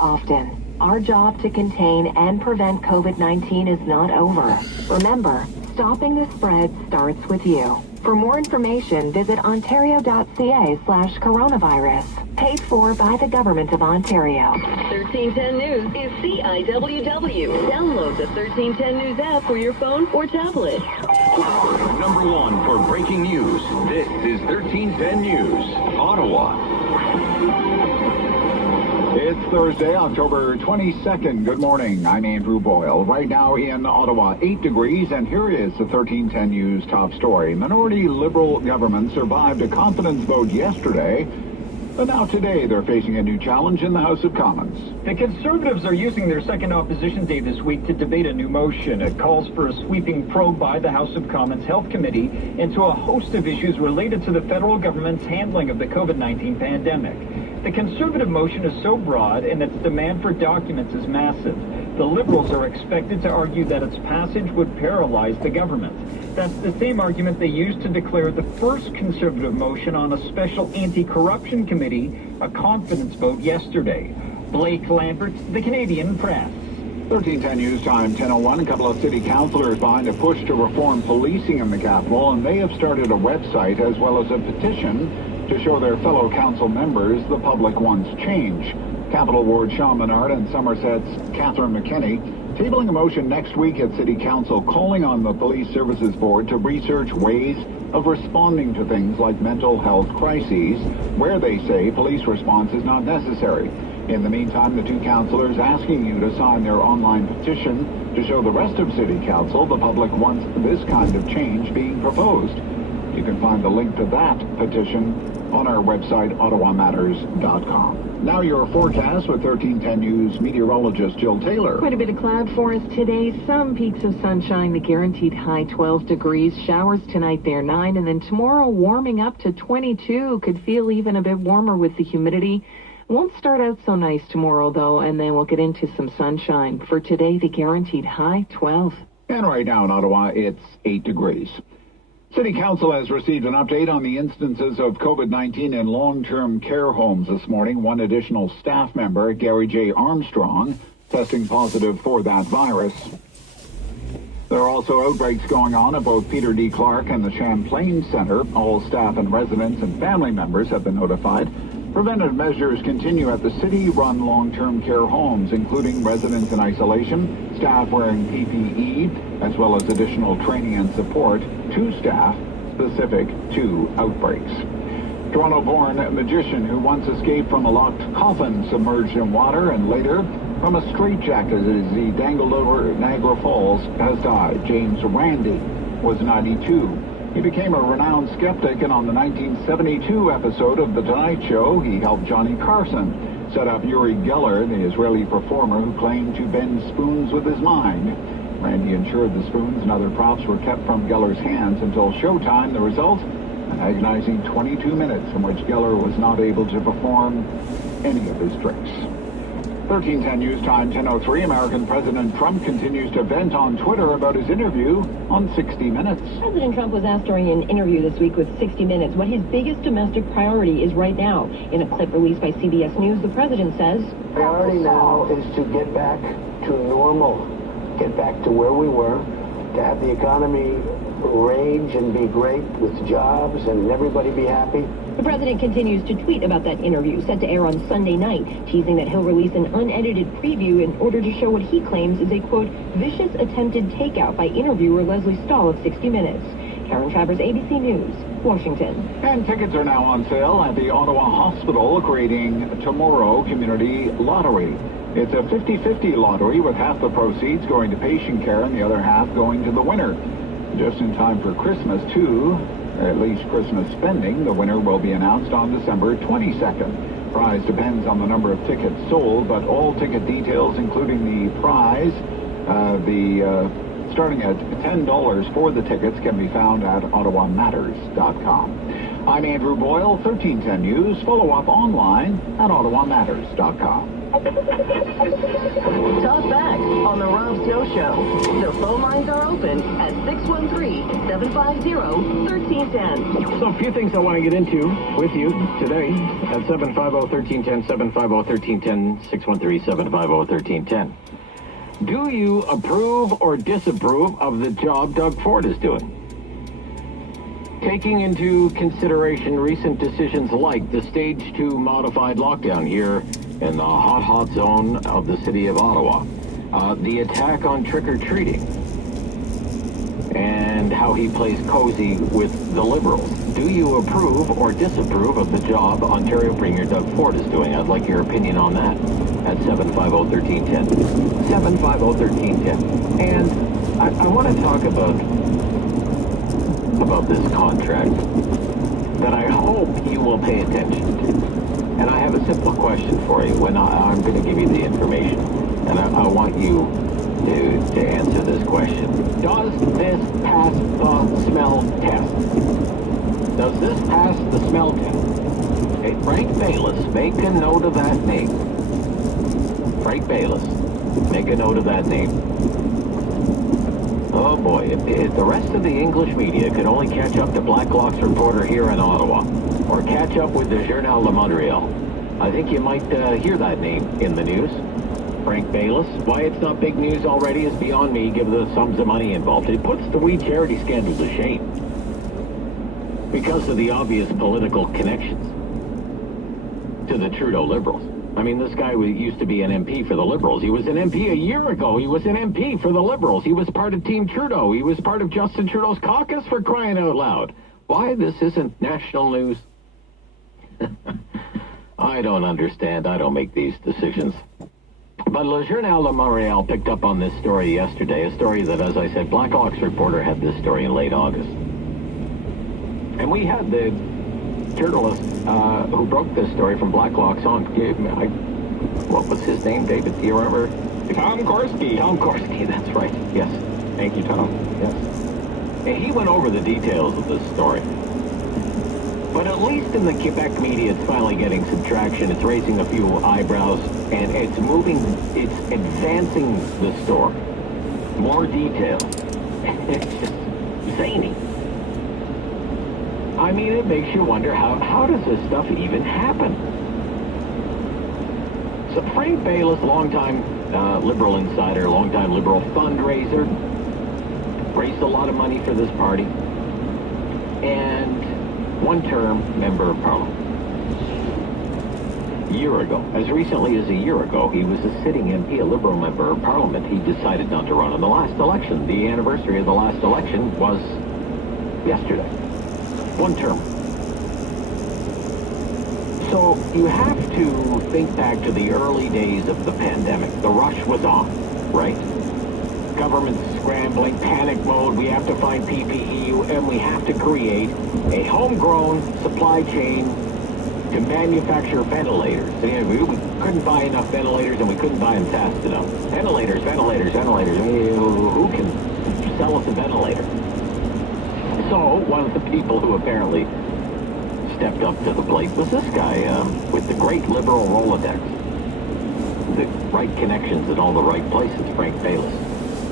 Often, our job to contain and prevent COVID-19 is not over. Remember, stopping the spread starts with you. For more information, visit ontario.ca/coronavirus. Paid for by the Government of Ontario. 1310 News is CIWW. Download the 1310 News app for your phone or tablet. Number one for breaking news. This is 1310 News, Ottawa. It's Thursday, October 22nd. Good morning. I'm Andrew Boyle. Right now in Ottawa, 8 degrees, and here is the 1310 News top story. Minority Liberal government survived a confidence vote yesterday, but now today they're facing a new challenge in the House of Commons. The Conservatives are using their second opposition day this week to debate a new motion. It calls for a sweeping probe by the House of Commons Health Committee into a host of issues related to the federal government's handling of the COVID-19 pandemic. The Conservative motion is so broad and its demand for documents is massive. The Liberals are expected to argue that its passage would paralyze the government. That's the same argument they used to declare the first Conservative motion on a special anti-corruption committee a confidence vote yesterday. Blake Lambert, the Canadian Press. 1310 News Time, 10:01. A couple of city councillors behind a push to reform policing in the capital, and they have started a website as well as a petition to show their fellow council members the public wants change. Capital Ward Sean Menard and Somerset's Catherine McKinney tabling a motion next week at City Council calling on the Police Services Board to research ways of responding to things like mental health crises, where they say police response is not necessary. In the meantime, the two councillors asking you to sign their online petition to show the rest of City Council the public wants this kind of change being proposed. You can find the link to that petition on our website, ottawamatters.com. Now your forecast with 1310 News meteorologist Jill Taylor. Quite a bit of cloud for us today. Some peaks of sunshine, the guaranteed high 12 degrees. Showers tonight, they're 9. And then tomorrow, warming up to 22. Could feel even a bit warmer with the humidity. Won't start out so nice tomorrow, though, and then we'll get into some sunshine. For today, the guaranteed high 12. And right now in Ottawa, it's 8 degrees. City Council has received an update on the instances of COVID-19 in long-term care homes this morning. One additional staff member, Gary J. Armstrong, testing positive for that virus. There are also outbreaks going on at both Peter D. Clark and the Champlain Centre. All staff and residents and family members have been notified. Preventive measures continue at the city-run long-term care homes, including residents in isolation, staff wearing PPE, as well as additional training and support to staff specific to outbreaks. Toronto-born magician who once escaped from a locked coffin submerged in water and later from a straitjacket as he dangled over Niagara Falls has died. James Randi was 92. He became a renowned skeptic, and on the 1972 episode of The Tonight Show, he helped Johnny Carson set up Uri Geller, the Israeli performer who claimed to bend spoons with his mind. Randy ensured the spoons and other props were kept from Geller's hands until showtime. The result, an agonizing 22 minutes in which Geller was not able to perform any of his tricks. 1310 News Time, 10:03. American President Trump continues to vent on Twitter about his interview on 60 Minutes. President Trump was asked during an interview this week with 60 Minutes what his biggest domestic priority is right now. In a clip released by CBS News, the president says, priority now is to get back to normal, get back to where we were, to have the economy rage and be great with jobs and everybody be happy. The president continues to tweet about that interview set to air on Sunday night, teasing that he'll release an unedited preview in order to show what he claims is a, quote, vicious attempted takeout by interviewer Leslie Stahl of 60 Minutes. Karen Travers, ABC News, Washington. And tickets are now on sale at the Ottawa Hospital, creating Tomorrow Community Lottery. It's a 50-50 lottery with half the proceeds going to patient care and the other half going to the winner. Just in time for Christmas, too, or at least Christmas spending. The winner will be announced on December 22nd. Prize depends on the number of tickets sold, but all ticket details, including the prize, starting at $10 for the tickets, can be found at ottawamatters.com. I'm Andrew Boyle, 1310 News. Follow up online at ottawamatters.com. Talk back on the Rob Snow Snow Show. The phone lines are open at 613-750-1310. So a few things I want to get into with you today at 750-1310, 750-1310, 613-750-1310. Do you approve or disapprove of the job Doug Ford is doing? Taking into consideration recent decisions like the Stage 2 modified lockdown here in the hot zone of the city of Ottawa, the attack on trick-or-treating, and how he plays cozy with the Liberals. Do you approve or disapprove of the job Ontario Premier Doug Ford is doing? I'd like your opinion on that at 750-1310. 750-1310. And I want to talk about this contract that I hope you will pay attention to. And I have a simple question for you. When I'm going to give you the information, and I want you to answer this question. Does this pass the smell test? Does this pass the smell test? Hey, Frank Bayless, make a note of that name. Frank Bayless, make a note of that name. Oh boy, if the rest of the English media could only catch up to Blacklock's reporter here in Ottawa, or catch up with the Journal de Montreal, I think you might hear that name in the news. Frank Bayless. Why it's not big news already is beyond me, given the sums of money involved. It puts the weed charity scandal to shame because of the obvious political connections to the Trudeau Liberals. I mean, this guy used to be an MP for the Liberals. He was an MP a year ago. He was an MP for the Liberals. He was part of Team Trudeau. He was part of Justin Trudeau's caucus, for crying out loud. Why this isn't national news? I don't understand. I don't make these decisions. But Le Journal de Montreal picked up on this story yesterday, a story that, as I said, Blacklock's reporter had this story in late August. And we had the journalist who broke this story from Blacklock's on. What was his name, David? Do you remember? Tom Korski. Tom Korski, that's right. Yes. Thank you, Tom. Yes. And he went over the details of this story. But at least in the Quebec media, it's finally getting some traction. It's raising a few eyebrows, and it's advancing the story. More detail. It's just zany. I mean, it makes you wonder, how does this stuff even happen? So Frank Bayless, longtime Liberal insider, longtime Liberal fundraiser, raised a lot of money for this party, and one-term member of Parliament. A year ago, as recently as a year ago, he was a sitting MP, a Liberal member of Parliament. He decided not to run in the last election. The anniversary of the last election was yesterday. One term. So you have to think back to the early days of the pandemic. The rush was on, right? Government scrambling, panic mode. We have to find PPE, and we have to create a homegrown supply chain to manufacture ventilators. We couldn't buy enough ventilators, and we couldn't buy them fast enough. Ventilators. Who can sell us a ventilator? So one of the people who apparently stepped up to the plate was this guy with the great Liberal Rolodex. The right connections in all the right places, Frank Bayless.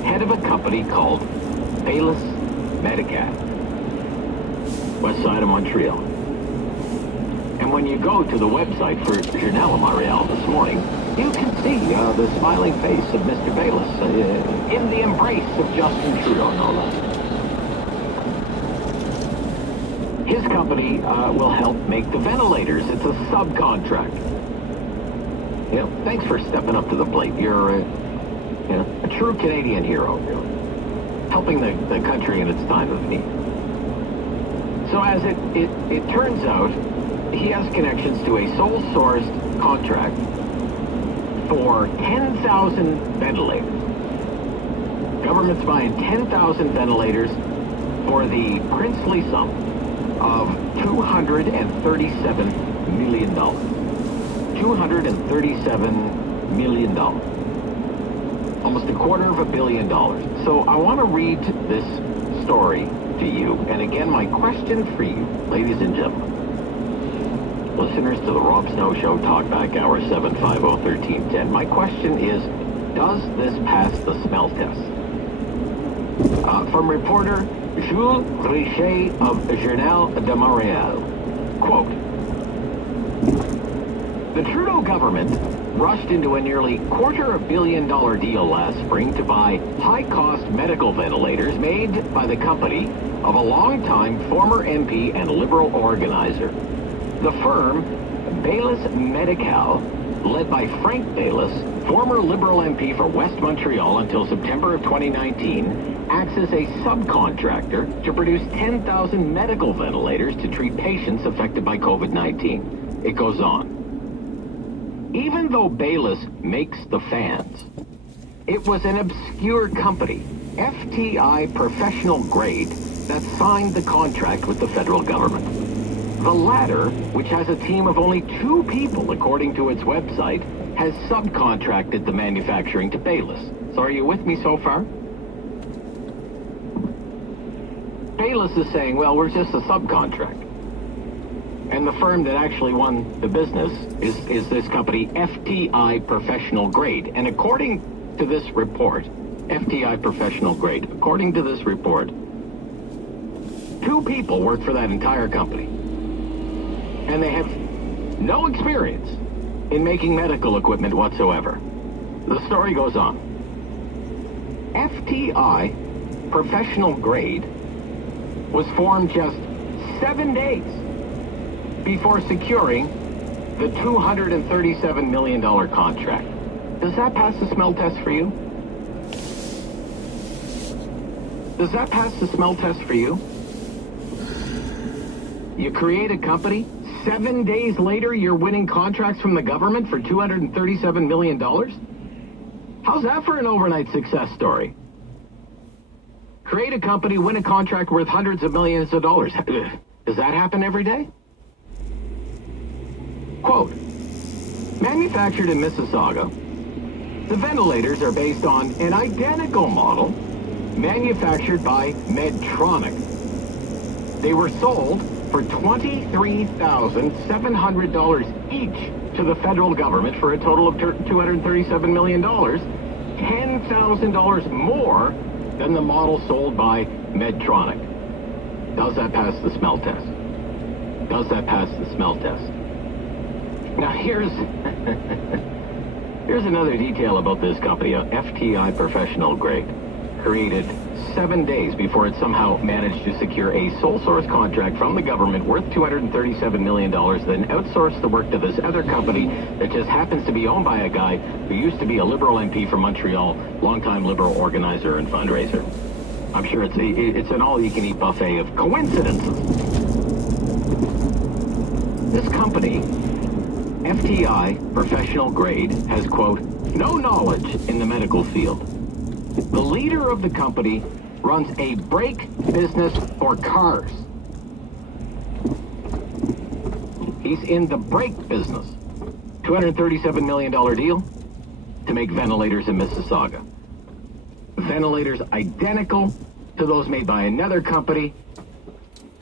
Head of a company called Bayless Medicat, west side of Montreal. And when you go to the website for Journal de Montreal this morning, you can see the smiling face of Mr. Bayless in the embrace of Justin Trudeau, no less. His company will help make the ventilators. It's a subcontract. You know, thanks for stepping up to the plate. You're a true Canadian hero, really. Helping the country in its time of need. So as it turns out, he has connections to a sole-sourced contract for 10,000 ventilators. Government's buying 10,000 ventilators for the princely sum of $237 million. $237 million. Almost $250 million. So I want to read this story to you. And again, my question for you, ladies and gentlemen, listeners to the Rob Snow Show Talkback Hour 750-1310. My question is, Does this pass the smell test? From reporter Jules Richet of Journal de Montréal. Quote, the Trudeau government rushed into a nearly $250 million deal last spring to buy high-cost medical ventilators made by the company of a long-time former MP and Liberal organizer. The firm, Baylis Medical, led by Frank Baylis, former Liberal MP for West Montreal until September of 2019, acts as a subcontractor to produce 10,000 medical ventilators to treat patients affected by COVID-19. It goes on. Even though Baylis makes the fans, it was an obscure company, FTI Professional Grade, that signed the contract with the federal government. The latter, which has a team of only 2 people according to its website, has subcontracted the manufacturing to Baylis. So are you with me so far? Baylis is saying, well, we're just a subcontract. And the firm that actually won the business is this company, FTI Professional Grade. And according to this report, FTI Professional Grade, according to this report, 2 people work for that entire company. And they have no experience in making medical equipment whatsoever. The story goes on. FTI Professional Grade was formed just 7 days before securing the $237 million contract. Does that pass the smell test for you? Does that pass the smell test for you? You create a company, 7 days later you're winning contracts from the government for $237 million? How's that for an overnight success story? Create a company, win a contract worth hundreds of millions of dollars. Does that happen every day? Quote, manufactured in Mississauga, the ventilators are based on an identical model manufactured by Medtronic. They were sold for $23,700 each to the federal government for a total of $237 million, $10,000 more than the model sold by Medtronic. Does that pass the smell test? Does that pass the smell test? Now here's another detail about this company, FTI Professional Grade, created 7 days before it somehow managed to secure a sole source contract from the government worth $237 million, then outsourced the work to this other company that just happens to be owned by a guy who used to be a Liberal MP from Montreal, longtime Liberal organizer and fundraiser. I'm sure it's an all-you-can-eat buffet of coincidences. This company, FTI Professional Grade, has, quote, no knowledge in the medical field. The leader of the company runs a brake business for cars. He's in the brake business. $237 million deal to make ventilators in Mississauga. Ventilators identical to those made by another company,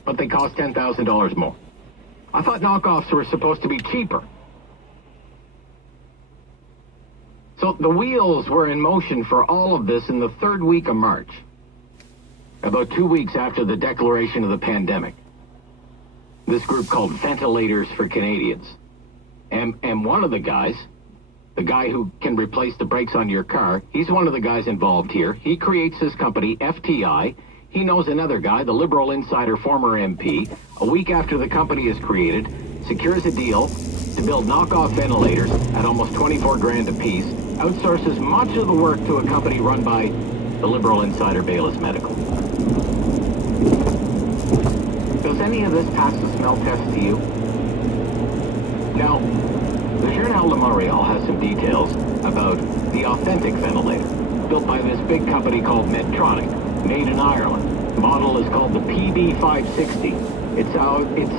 but they cost $10,000 more. I thought knockoffs were supposed to be cheaper. So the wheels were in motion for all of this in the 3rd week of March, about 2 weeks after the declaration of the pandemic. This group called Ventilators for Canadians. And one of the guys, the guy who can replace the brakes on your car, he's one of the guys involved here. He creates this company, FTI. He knows another guy, the Liberal insider, former MP. A week after the company is created, secures a deal to build knockoff ventilators at almost $24,000 a piece, outsources much of the work to a company run by the Liberal insider Baylis Medical. Does any of this pass the smell test to you? Now, the Journal de Montréal has some details about the authentic ventilator, built by this big company called Medtronic, made in Ireland. The model is called the PB560. It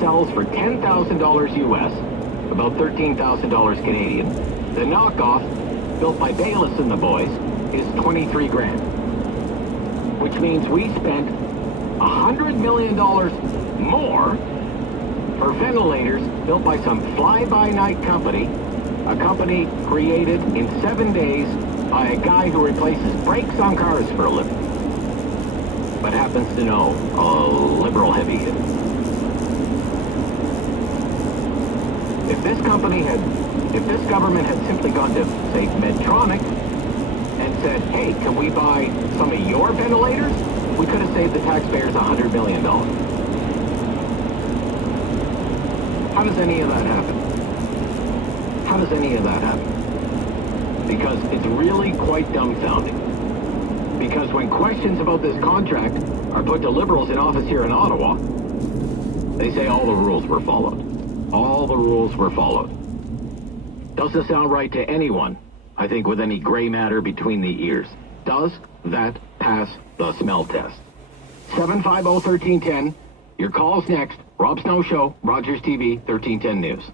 sells for $10,000 US, about $13,000 Canadian. The knockoff, built by Baylis and the boys, is $23,000. Which means we spent $100 million more for ventilators built by some fly-by-night company A company created in 7 days by a guy who replaces brakes on cars for a living, but happens to know a liberal heavy hit. If this government had simply gone to, say, Medtronic and said, hey, can we buy some of your ventilators? We could have saved the taxpayers $100 million. How does any of that happen? How does any of that happen? Because it's really quite dumbfounding. Because when questions about this contract are put to Liberals in office here in Ottawa, they say all the rules were followed. All the rules were followed. Doesn't sound right to anyone, I think, with any gray matter between the ears. Does that pass the smell test? 750-1310. Your call's next. Rob Snow Show, Rogers TV, 1310 News.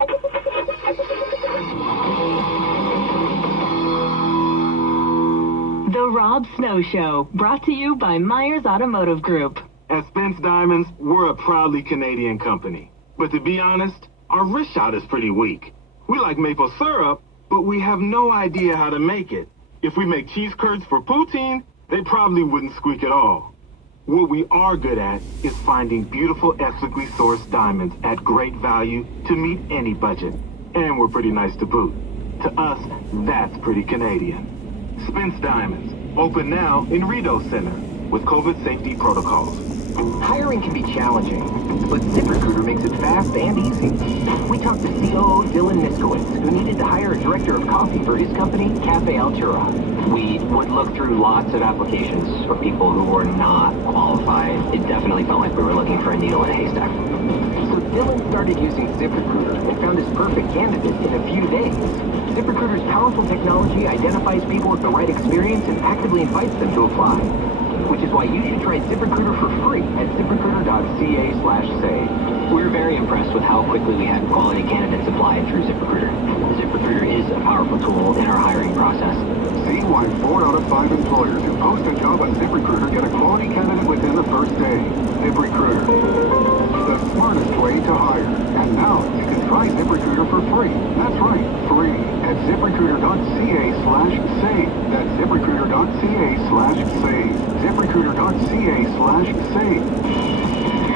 The Rob Snow Show, brought to you by Myers Automotive Group. At Spence Diamonds, we're a proudly Canadian company. But to be honest, our wrist shot is pretty weak. We like maple syrup, but we have no idea how to make it. If we make cheese curds for poutine, they probably wouldn't squeak at all. What we are good at is finding beautiful, ethically sourced diamonds at great value to meet any budget. And we're pretty nice to boot. To us, that's pretty Canadian. Spence Diamonds, open now in Rideau Center with COVID safety protocols. Hiring can be challenging, but ZipRecruiter makes it fast and easy. We talked to COO Dylan Miskowitz, who needed to hire a director of coffee for his company, Cafe Altura. We would look through lots of applications for people who were not qualified. It definitely felt like we were looking for a needle in a haystack. So Dylan started using ZipRecruiter and found his perfect candidate in a few days. ZipRecruiter's powerful technology identifies people with the right experience and actively invites them to apply. Which is why you should try ZipRecruiter for free at ZipRecruiter.ca/save. We're very impressed with how quickly we had quality candidates apply through ZipRecruiter. ZipRecruiter is a powerful tool in our hiring process. See why 4 out of 5 employers who post a job on ZipRecruiter get a quality candidate within the first day. ZipRecruiter, the smartest way to hire. And now you can try ZipRecruiter for free. That's right, free at ZipRecruiter.ca/save. That's ZipRecruiter.ca/save. ZipRecruiter.ca/save.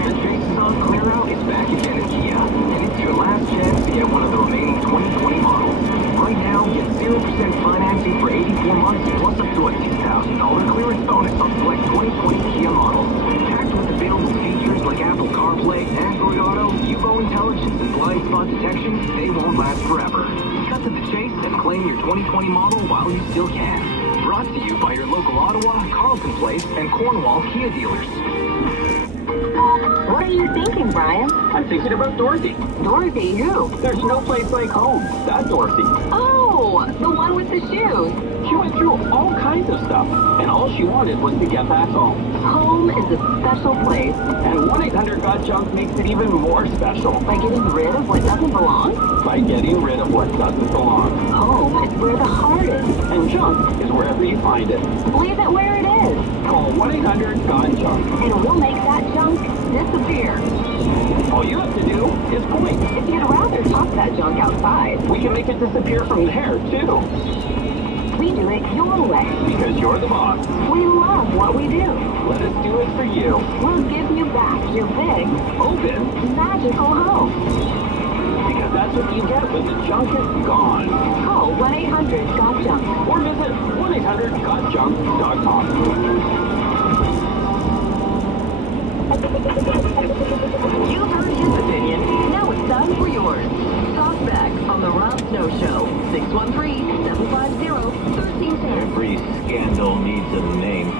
The chase is on clear out. It's back again at Kia, and it's your last chance to get one of the remaining 2020 models. Right now, get 0% financing for 84 months, plus up to a $2,000 clearance bonus on select 2020 Kia models. Packed with available features like Apple CarPlay, Android Auto, UFO intelligence, and blind spot detection, they won't last forever. Cut to the chase and claim your 2020 model while you still can. Brought to you by your local Ottawa, Carleton Place, and Cornwall Kia dealers. What are you thinking, Brian? I'm thinking about Dorothy. Dorothy who? There's no place like home. That Dorothy. Oh, the one with the shoes. She went through all kinds of stuff, and all she wanted was to get back home. Home is a special place. And 1-800-GOT-JUNK makes it even more special. By getting rid of what doesn't belong? By getting rid of what doesn't belong. Home is where the heart is. And junk is wherever you find it. Leave it where it is. Call 1-800-GOT-JUNK. And we'll make that junk disappear. All you have to do is point. If you'd rather toss that junk outside, We can make it disappear from there, too. we do it your way. Because you're the boss. We love what we do. Let us do it for you. We'll give you back your big, Open. magical home. Because that's what you get when the junk is gone. Call 1-800-GOT-JUNK. Or visit 1-800-GOT-JUNK.com. You've heard his opinion. Now it's time for yours. Talk back on the Rob Snow Show. 613-750-1310. Every scandal needs a name.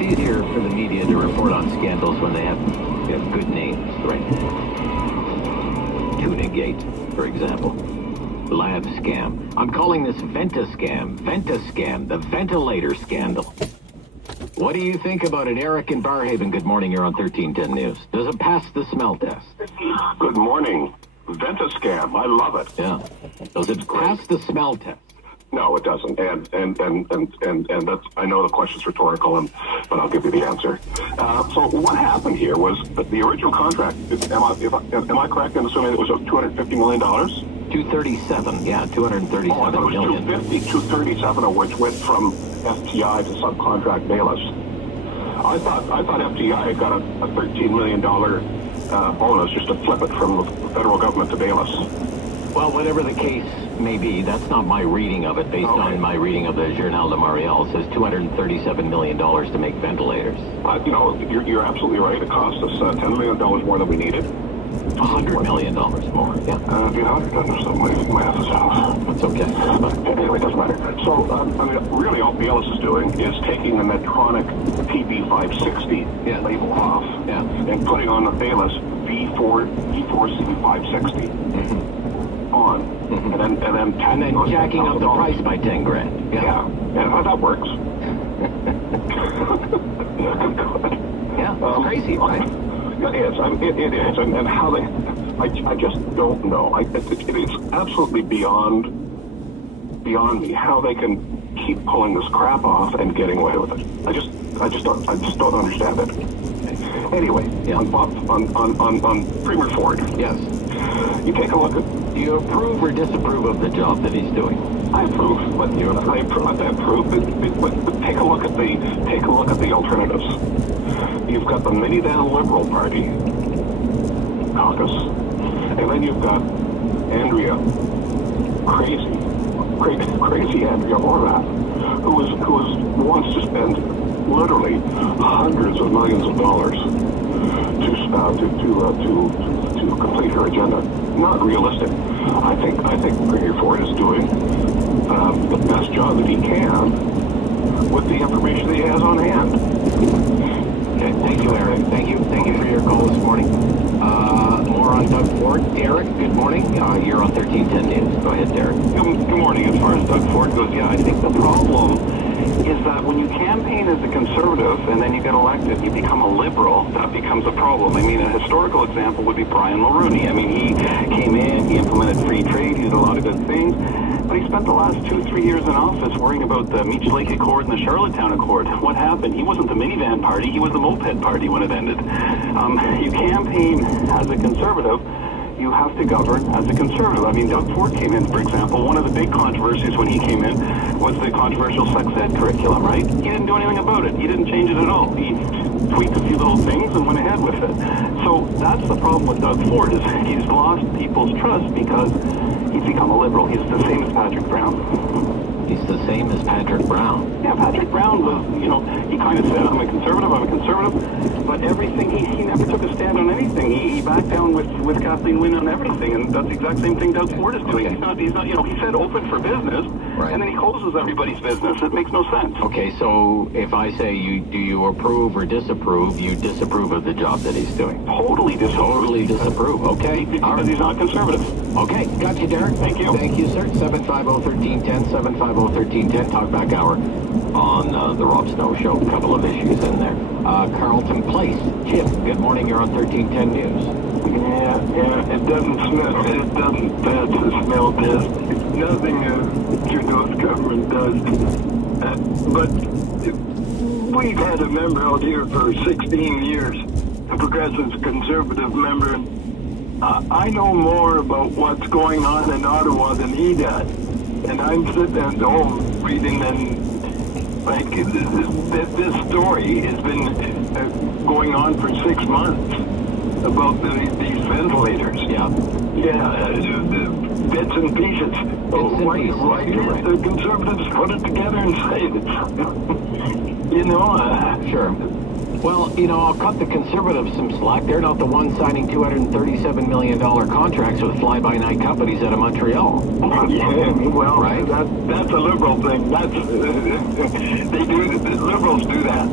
It's easier for the media to report on scandals when they have good names, right? Tunagate, for example. Lab scam. I'm calling this Ventascam. Ventascam, the ventilator scandal. What do you think about it, Eric in Barhaven? Good morning, you're on 1310 News. Does it pass the smell test? Good morning. Ventascam. I love it. Yeah. Does it pass the smell test? No, it doesn't. And that's, I know the question's rhetorical, but I'll give you the answer. So what happened here was that the original contract, am I correct in assuming it was $250 million? 237, yeah, 237 Oh, I thought it was million. 250, 237 of which went from FTI to subcontract bailiffs. I thought FTI had got a $13 million bonus just to flip it from the federal government to bailiffs. Well, whatever the case may be, that's not my reading of it. Based on my reading of the Journal de Marielle, it says $237 million to make ventilators. You're absolutely right. It cost us $10 million more than we needed. $100 million more. Yeah. If you have to do something, my ass is out. That's okay. Anyway, it doesn't matter. So, really all Bayless is doing is taking the Medtronic PB560 label off and putting on the Bayless V4C560 on. And then jacking up the price by 10 grand. Yeah. And that works. Yeah, it's crazy, right? It is. It is. And how they... I just don't know. It's absolutely beyond me how they can keep pulling this crap off and getting away with it. I just don't understand it. Anyway, on Premier Ford. Yes. You take a look at... Do you approve or disapprove of the job that he's doing? I approve, but I approve. But take a look at the alternatives. You've got the minivan Liberal Party caucus, and then you've got Andrea, crazy Andrea Horvath, who wants to spend literally hundreds of millions of dollars to complete her agenda. Not realistic. I think Premier Ford is doing the best job that he can with the information that he has on hand. Okay, thank you, Eric. Thank you for your call this morning. More on Doug Ford. Derek, good morning. You're on 1310 News. Go ahead, Derek. Good morning. As far as Doug Ford goes, I think the problem is that when you campaign as a conservative and then you get elected, you become a liberal, that becomes a problem. I mean, a historical example would be Brian Mulroney. I mean, he came in, he implemented free trade, he did a lot of good things, but he spent the last 2-3 years in office worrying about the Meech Lake Accord and the Charlottetown Accord. What happened? He wasn't the minivan party, he was the moped party when it ended. You campaign as a conservative, you have to govern as a conservative. I mean, Doug Ford came in, for example. One of the big controversies when he came in was the controversial sex ed curriculum, right? He didn't do anything about it. He didn't change it at all. He tweaked a few little things and went ahead with it. So that's the problem with Doug Ford, is he's lost people's trust because he's become a liberal. He's the same as Patrick Brown. He's the same as Patrick Brown. Yeah, Patrick Brown was, he kind of said, I'm a conservative, but everything, he never took a stand on anything. He backed down with Kathleen Wynne on everything, and that's the exact same thing Doug Ford is doing. Okay. He's not, he said open for business, and then he closes everybody's business. It makes no sense. Okay, so if I say do you approve or disapprove, you disapprove of the job that he's doing? Totally disapprove. Totally disapprove, okay. Because he's not conservative. Okay, got you, Derek. Thank you. Thank you, sir. 750-1310, 750-1310, Talkback Hour on the Rob Snow Show. A couple of issues in there. Carlton Place. Chip, good morning. You're on 1310 News. Yeah, it doesn't pass the smell test. Nothing Trudeau's government does. But we've had a member out here for 16 years, a progressive conservative member. I know more about what's going on in Ottawa than he does. And I'm sitting at home reading, and like this story has been going on for 6 months about these ventilators. Yeah, bits and pieces. Why can't the conservatives put it together and say it? Sure. Well, I'll cut the conservatives some slack. They're not the ones signing $237 million contracts with fly-by-night companies out of Montreal. Yeah, well, right? That's a liberal thing. The liberals do that.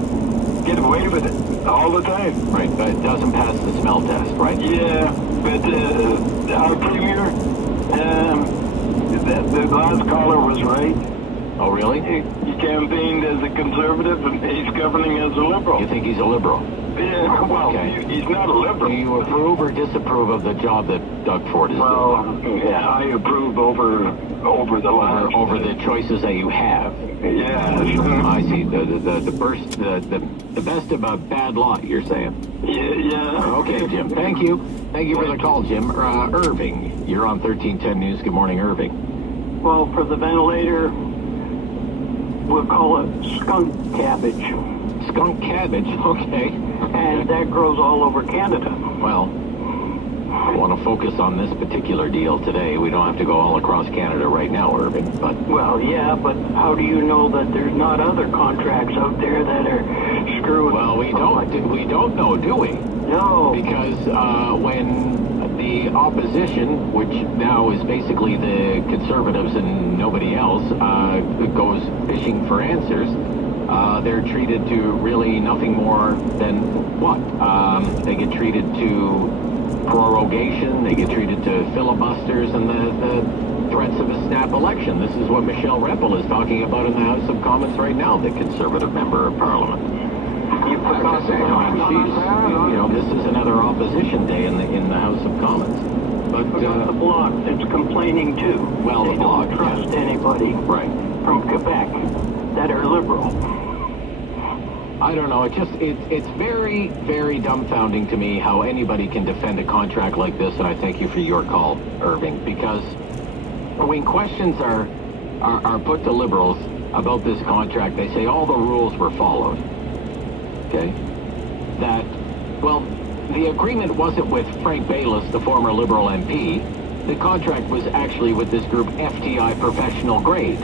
Get away with it all the time. Right, but it doesn't pass the smell test, right? Yeah, but our premier, the last caller was right. Oh, really? He campaigned as a conservative, and he's governing as a liberal. You think he's a liberal? Yeah, well, Okay. he's not a liberal. Do you approve or disapprove of the job that Doug Ford is doing? Yeah, I approve over the last. Over the choices that you have. Yeah. I see. The best of a bad lot, you're saying? Yeah. Okay, Jim. Thank you. Thank you for the call, Jim. Irving, you're on 1310 News. Good morning, Irving. Well, for the ventilator, we'll call it skunk cabbage. Skunk cabbage, okay. And that grows all over Canada. Well, I want to focus on this particular deal today. We don't have to go all across Canada right now, Irving, but... Well, yeah, but how do you know that there's not other contracts out there that are screwed? Well, we don't know, do we? No. Because when the opposition, which now is basically the Conservatives and nobody else, goes fishing for answers, they're treated to really nothing more than what? They get treated to prorogation, they get treated to filibusters and the threats of a snap election. This is what Michelle Rempel is talking about in the House of Commons right now, the Conservative Member of Parliament. This is another opposition day in the House of Commons. But the Bloc that's complaining too. Well, they the Bloc don't trust anybody from Quebec that are liberal. I don't know. It's very, very dumbfounding to me how anybody can defend a contract like this, and I thank you for your call, Irving, because when questions are put to liberals about this contract, they say all the rules were followed. Okay? That, well, the agreement wasn't with Frank Baylis, the former Liberal MP. The contract was actually with this group, FTI Professional Grade.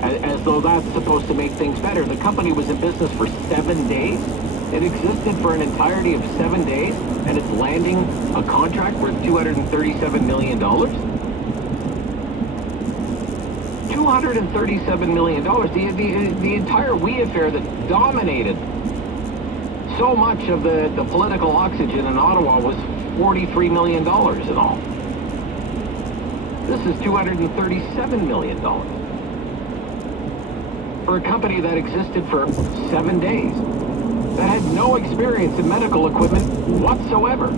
As though that's supposed to make things better. The company was in business for 7 days. It existed for an entirety of 7 days, and it's landing a contract worth $237 million? $237 million. The entire We affair that dominated so much of the political oxygen in Ottawa was $43 million in all. This is $237 million. For a company that existed for 7 days, that had no experience in medical equipment whatsoever.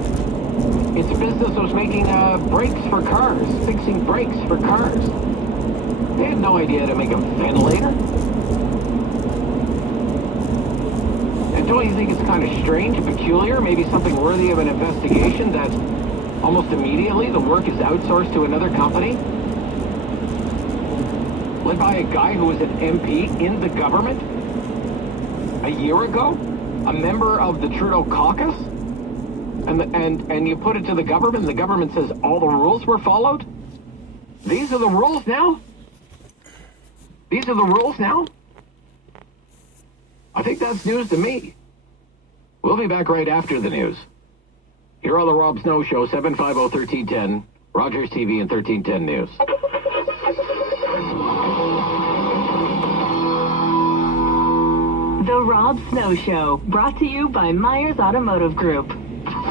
Its business was making brakes for cars, fixing brakes for cars. They had no idea how to make a ventilator. And don't you think it's kind of strange, peculiar, maybe something worthy of an investigation that almost immediately the work is outsourced to another company? Led by a guy who was an MP in the government a year ago, a member of the Trudeau caucus, and you put it to the government, and the government says all the rules were followed? These are the rules now? These are the rules now? I think that's news to me. We'll be back right after the news. You're on the Rob Snow Show, 750-1310, Rogers TV and 1310 News. The Rob Snow Show, brought to you by Myers Automotive Group.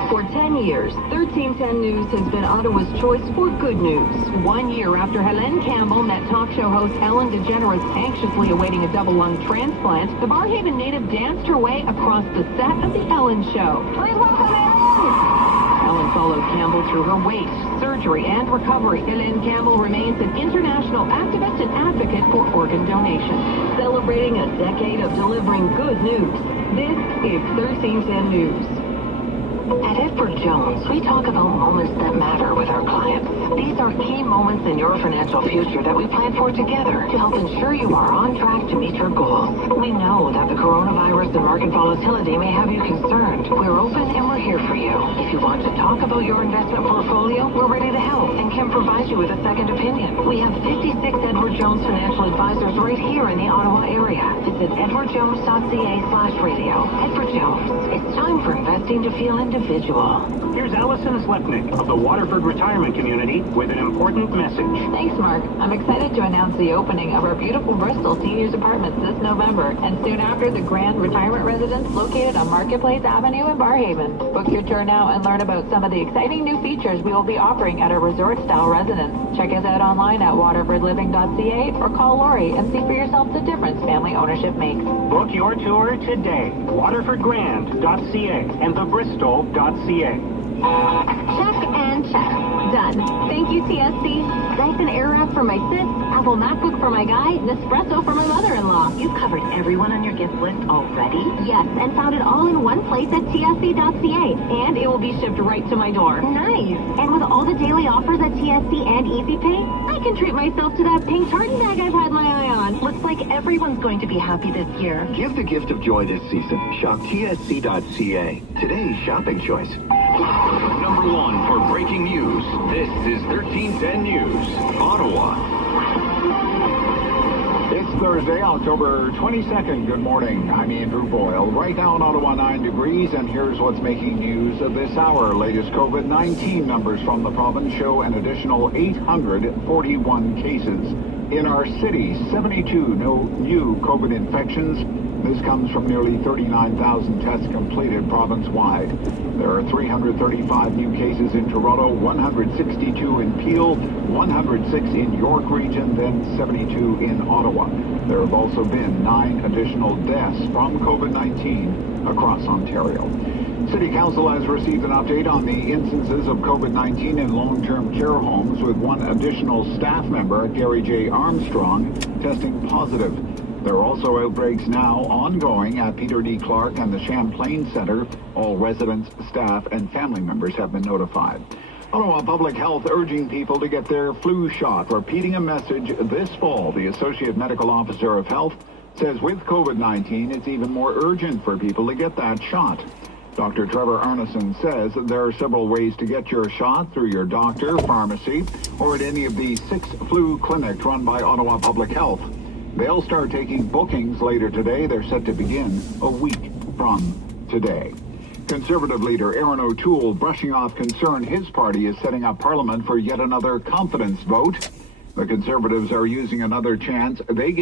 For 10 years, 1310 News has been Ottawa's choice for good news. 1 year after Helene Campbell met talk show host Ellen DeGeneres anxiously awaiting a double lung transplant, the Barhaven native danced her way across the set of The Ellen Show. Please welcome Ellen! Ellen followed Campbell through her weight, surgery, and recovery. Helene Campbell remains an international activist and advocate for organ donation. Celebrating a decade of delivering good news, this is 1310 News. At Edward Jones, we talk about moments that matter with our clients. These are key moments in your financial future that we plan for together to help ensure you are on track to meet your goals. We know that the coronavirus and market volatility may have you concerned. We're open and we're here for you. If you want to talk about your investment portfolio, we're ready to help and can provide you with a second opinion. We have 56 Edward Jones financial advisors right here in the Ottawa area. Visit edwardjones.ca/radio. Edward Jones. It's time for investing to feel independent. individual. Here's Allison Slepnick of the Waterford Retirement Community with an important message. Thanks, Mark. I'm excited to announce the opening of our beautiful Bristol Seniors Apartments this November, and soon after the Grand Retirement Residence located on Marketplace Avenue in Barhaven. Book your tour now and learn about some of the exciting new features we will be offering at our resort-style residence. Check us out online at waterfordliving.ca or call Lori and see for yourself the difference family ownership makes. Book your tour today. waterfordgrand.ca and thebristol.ca. Check and check. Done. Thank you, TSC. Dyson Airwrap for my sis, Apple MacBook for my guy, Nespresso for my mother-in-law. You've covered everyone on your gift list already? Yes, and found it all in one place at tsc.ca. And it will be shipped right to my door. Nice. And with all the daily offers at TSC and EasyPay, I can treat myself to that pink tartan bag I've had my eye on. Looks like everyone's going to be happy this year. Give the gift of joy this season. Shop tsc.ca. Today's shopping choice. Number one for breaking news. This is 1310 News, Ottawa. It's Thursday, October 22nd. Good morning. I'm Andrew Boyle. Right now in Ottawa, 9 degrees, and here's what's making news of this hour. Latest COVID-19 numbers from the province show an additional 841 cases. In our city, 72 new COVID infections. This comes from nearly 39,000 tests completed province-wide. There are 335 new cases in Toronto, 162 in Peel, 106 in York Region, then 72 in Ottawa. There have also been 9 additional deaths from COVID-19 across Ontario. City Council has received an update on the instances of COVID-19 in long-term care homes, with one additional staff member, Gary J. Armstrong, testing positive. There are also outbreaks now ongoing at Peter D. Clark and the Champlain Centre. All residents, staff, and family members have been notified. Ottawa Public Health urging people to get their flu shot, repeating a message this fall. The Associate Medical Officer of Health says with COVID-19, it's even more urgent for people to get that shot. Dr. Trevor Arneson says there are several ways to get your shot: through your doctor, pharmacy, or at any of the 6 flu clinics run by Ottawa Public Health. They'll start taking bookings later today. They're set to begin a week from today. Conservative leader Aaron O'Toole brushing off concern his party is setting up Parliament for yet another confidence vote. The Conservatives are using another chance they get